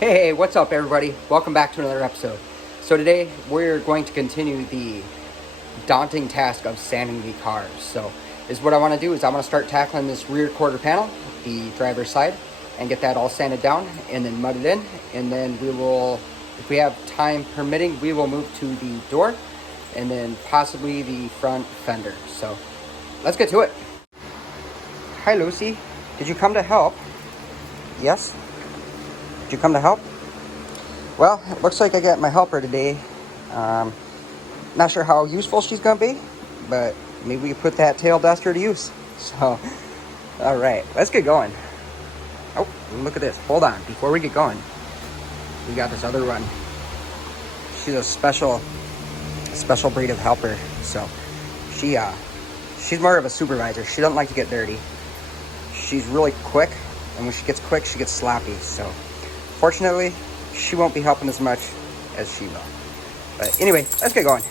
Hey, what's up, everybody? Welcome back to another episode. So today we're going to continue the daunting task of sanding the cars. So, is what I want to do is I want to start tackling this rear quarter panel, the driver's side, and get that all sanded down, and then mud it in, and then we will, if we have time permitting, we will move to the door, and then possibly the front fender. So, let's get to it. Hi, Lucy. Did you come to help? Yes. Did you come to help? Well, it looks like I got my helper today. Um, Not sure how useful she's gonna be, but maybe we can put that tail duster to use. So, all right, let's get going. Oh, look at this. Hold on, before we get going, we got this other one. She's a special breed of helper. So, she's more of a supervisor. She doesn't like to get dirty. She's really quick, and when she gets quick, she gets sloppy. So, fortunately, she won't be helping as much as she will. But anyway, let's get going.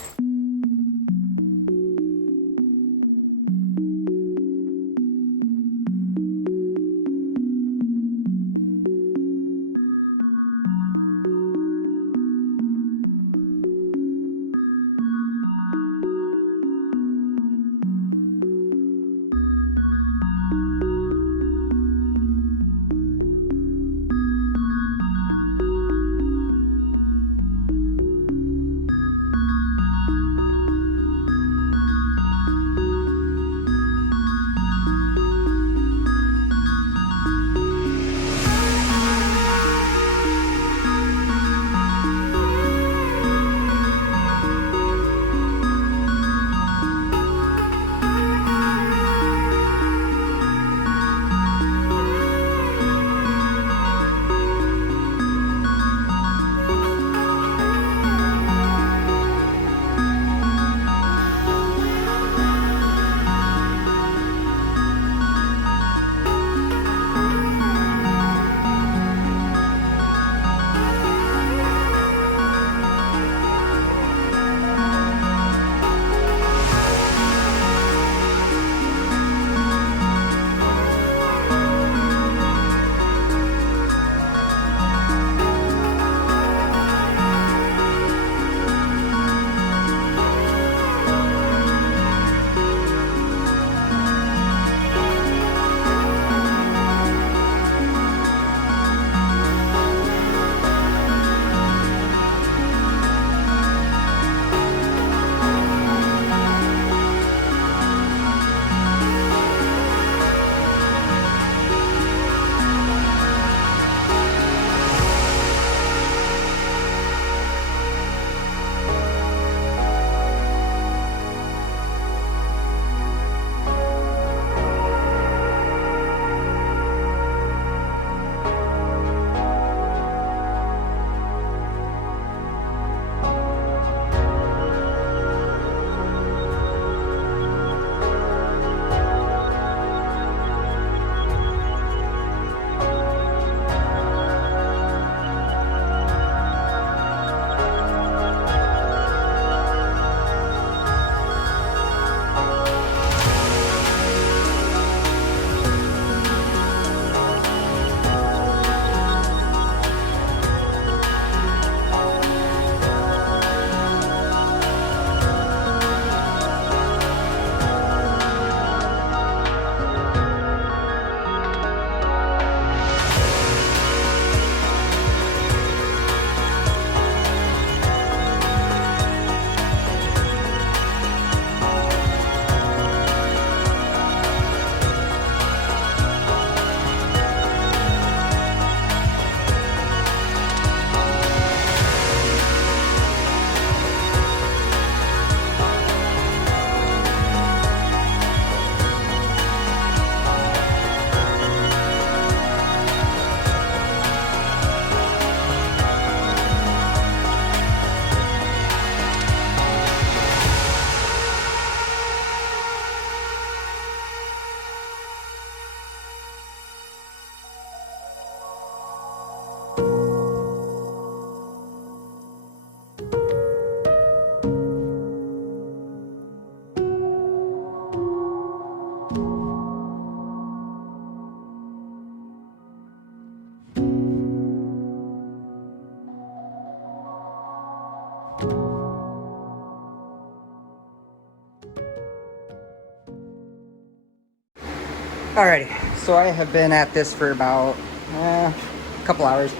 Alrighty, so I have been at this for about a couple hours,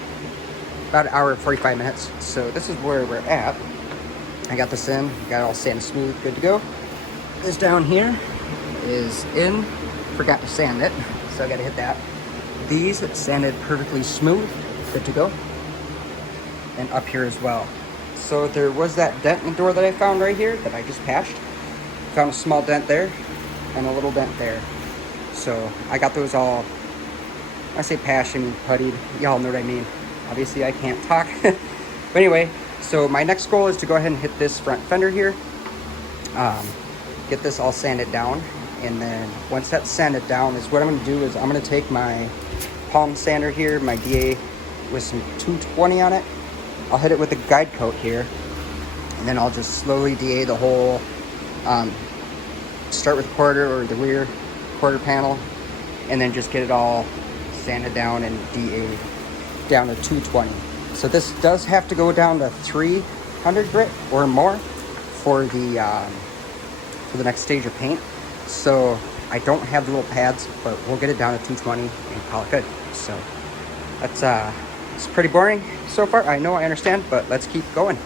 about an hour and 45 minutes. So this is where we're at. I got this in, got it all sanded smooth, good to go. This down here is in, forgot to sand it, so I gotta hit that. These sanded perfectly smooth, good to go. And up here as well. So there was that dent in the door that I found right here that I just patched. Found a small dent there and a little dent there. So I got those all, I say patched, I mean puttied. Y'all know what I mean. Obviously I can't talk. But anyway, so my next goal is to go ahead and hit this front fender here. Get this all sanded down. And then once that's sanded down is what I'm gonna do is I'm gonna take my palm sander here, my DA with some 220 on it. I'll hit it with a guide coat here. And then I'll just slowly DA the whole, start with quarter or the rear quarter panel, and then just get it all sanded down and DA down to 220. So this does have to go down to 300 grit or more for the next stage of paint. So I don't have the little pads, but we'll get it down to 220 and call it good. So that's it's pretty boring so far. I know, I understand, but let's keep going.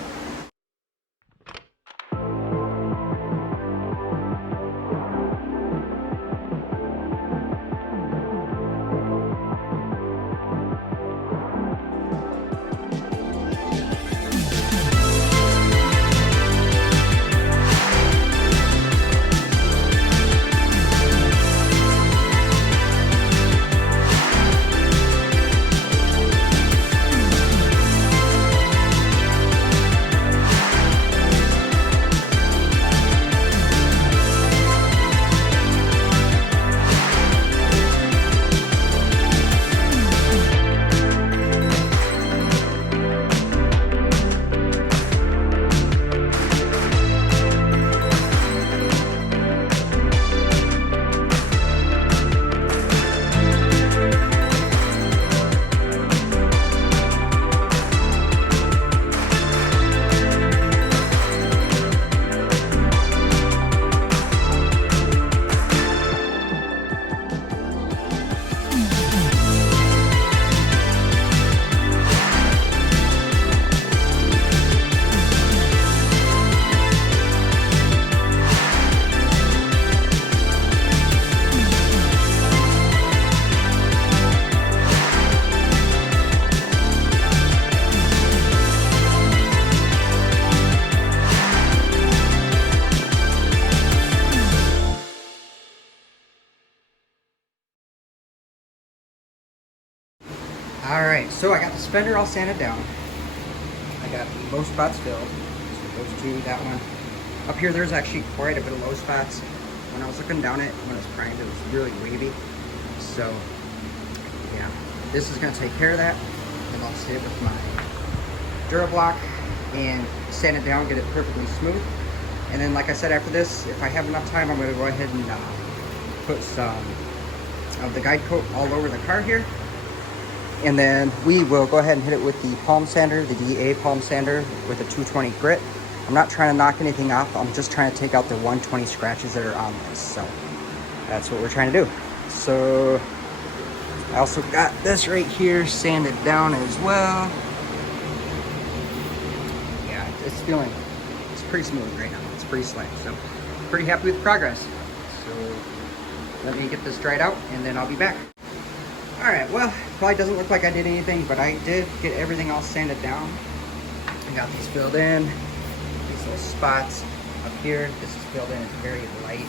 Alright, so I got the fender all sanded down. I got the low spots filled. So those two, that one. Up here there's actually quite a bit of low spots. When I was looking down it, when it was primed, it was really wavy. So, yeah, this is going to take care of that. And I'll sit it with my Durablock and sand it down, get it perfectly smooth. And then, like I said, after this, if I have enough time, I'm going to go ahead and put some of the guide coat all over the car here. And then we will go ahead and hit it with the palm sander, the DA palm sander with a 220 grit. I'm not trying to knock anything off. I'm just trying to take out the 120 scratches that are on this. So that's what we're trying to do. So I also got this right here sanded down as well. Yeah, it's pretty smooth right now. It's pretty slick. So pretty happy with the progress. So let me get this dried out and then I'll be back. Alright, well, probably doesn't look like I did anything, but I did get everything all sanded down. I got these filled in, these little spots up here. This is filled in, it's very light.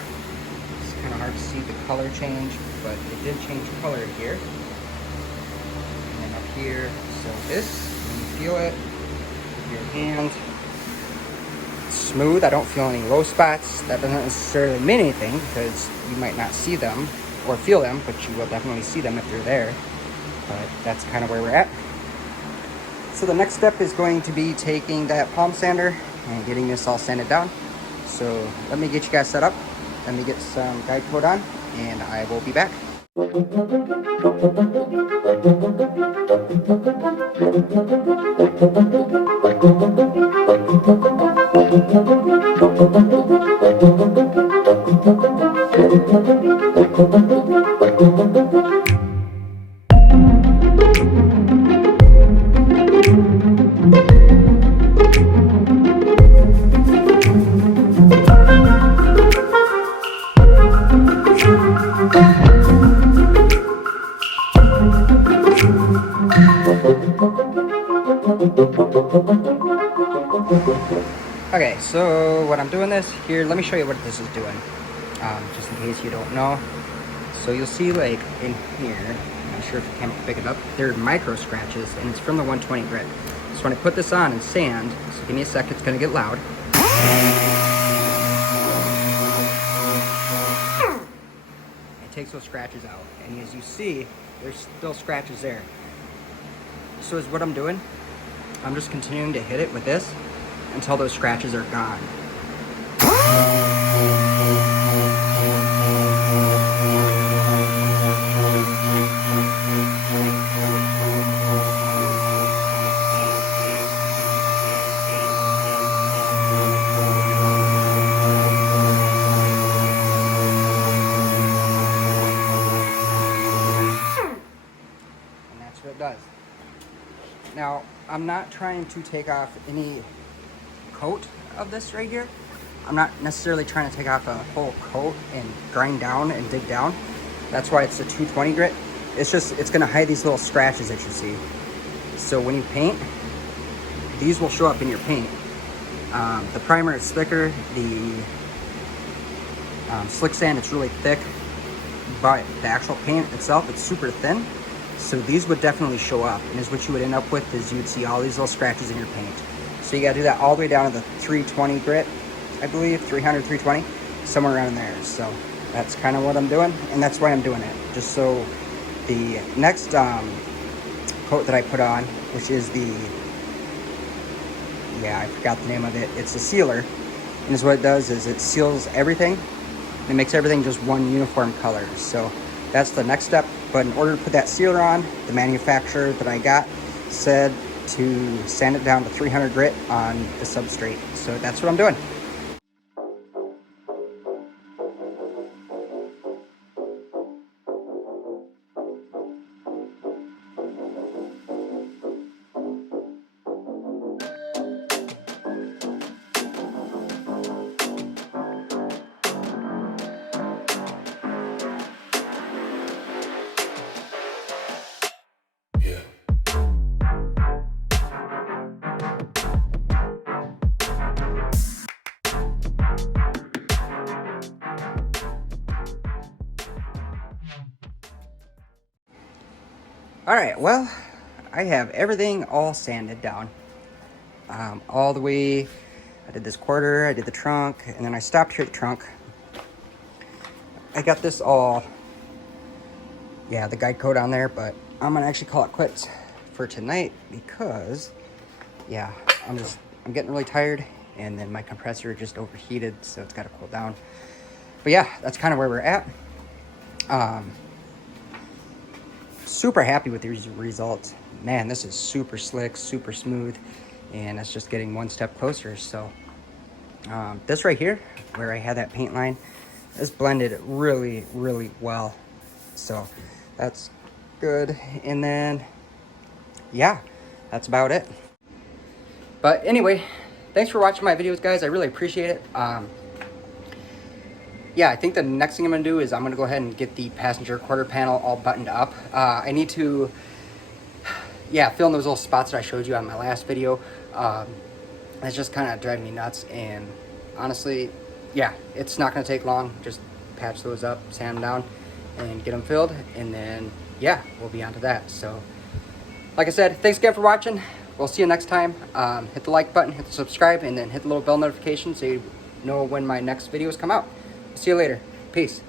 It's kind of hard to see the color change, but it did change color here. And then up here, so this, when you feel it with your hand, it's smooth. I don't feel any low spots. That doesn't necessarily mean anything because you might not see them or feel them, but you will definitely see them if they're there. But that's kind of where we're at. So the next step is going to be taking that palm sander and getting this all sanded down. So let me get you guys set up. Let me get some guide coat on and I will be back. Okay, so what I'm doing this here, let me show you what this is doing, just in case you don't know. So you'll see, like, in here, I'm not sure if you can pick it up, there are micro scratches, and it's from the 120 grit. So when I put this on and sand, so give me a sec, it's gonna get loud. It takes those scratches out, and as you see, there's still scratches there. So is what I'm doing, I'm just continuing to hit it with this until those scratches are gone. And that's what it does. Now, I'm not trying to take off any coat of this right here. I'm not necessarily trying to take off a whole coat and grind down and dig down. That's why it's a 220 grit. It's just, it's gonna hide these little scratches that you see. So when you paint, these will show up in your paint. The primer is thicker, the slick sand, it's really thick, but the actual paint itself, it's super thin. So these would definitely show up, and is what you would end up with is you would see all these little scratches in your paint. So you gotta do that all the way down to the 320 grit, I believe, 300, 320, somewhere around there. So that's kind of what I'm doing, and that's why I'm doing it. Just so the next coat that I put on, which is the, I forgot the name of it, it's a sealer, and is what it does is it seals everything, and it makes everything just one uniform color. So that's the next step. But in order to put that sealer on, the manufacturer that I got said to sand it down to 300 grit on the substrate. So that's what I'm doing. All right, well, I have everything all sanded down, all the way. I did this quarter, I did the trunk, and then I stopped here at the trunk. I got this all, the guide coat on there, but I'm gonna actually call it quits for tonight because, I'm getting really tired, and then my compressor just overheated, so it's gotta cool down. But yeah, that's kind of where we're at. Super happy with these results. Man, this is super slick, super smooth, and it's just getting one step closer. So this right here, where I had that paint line, this blended really, really well. So that's good. And then, that's about it. But anyway, thanks for watching my videos, guys. I really appreciate it. I think the next thing I'm going to do is I'm going to go ahead and get the passenger quarter panel all buttoned up. I need to, fill in those little spots that I showed you on my last video. It's just kind of driving me nuts, and honestly, it's not going to take long. Just patch those up, sand them down, and get them filled, and then, we'll be on to that. So, like I said, thanks again for watching. We'll see you next time. Hit the like button, hit the subscribe, and then hit the little bell notification so you know when my next videos come out. See you later. Peace.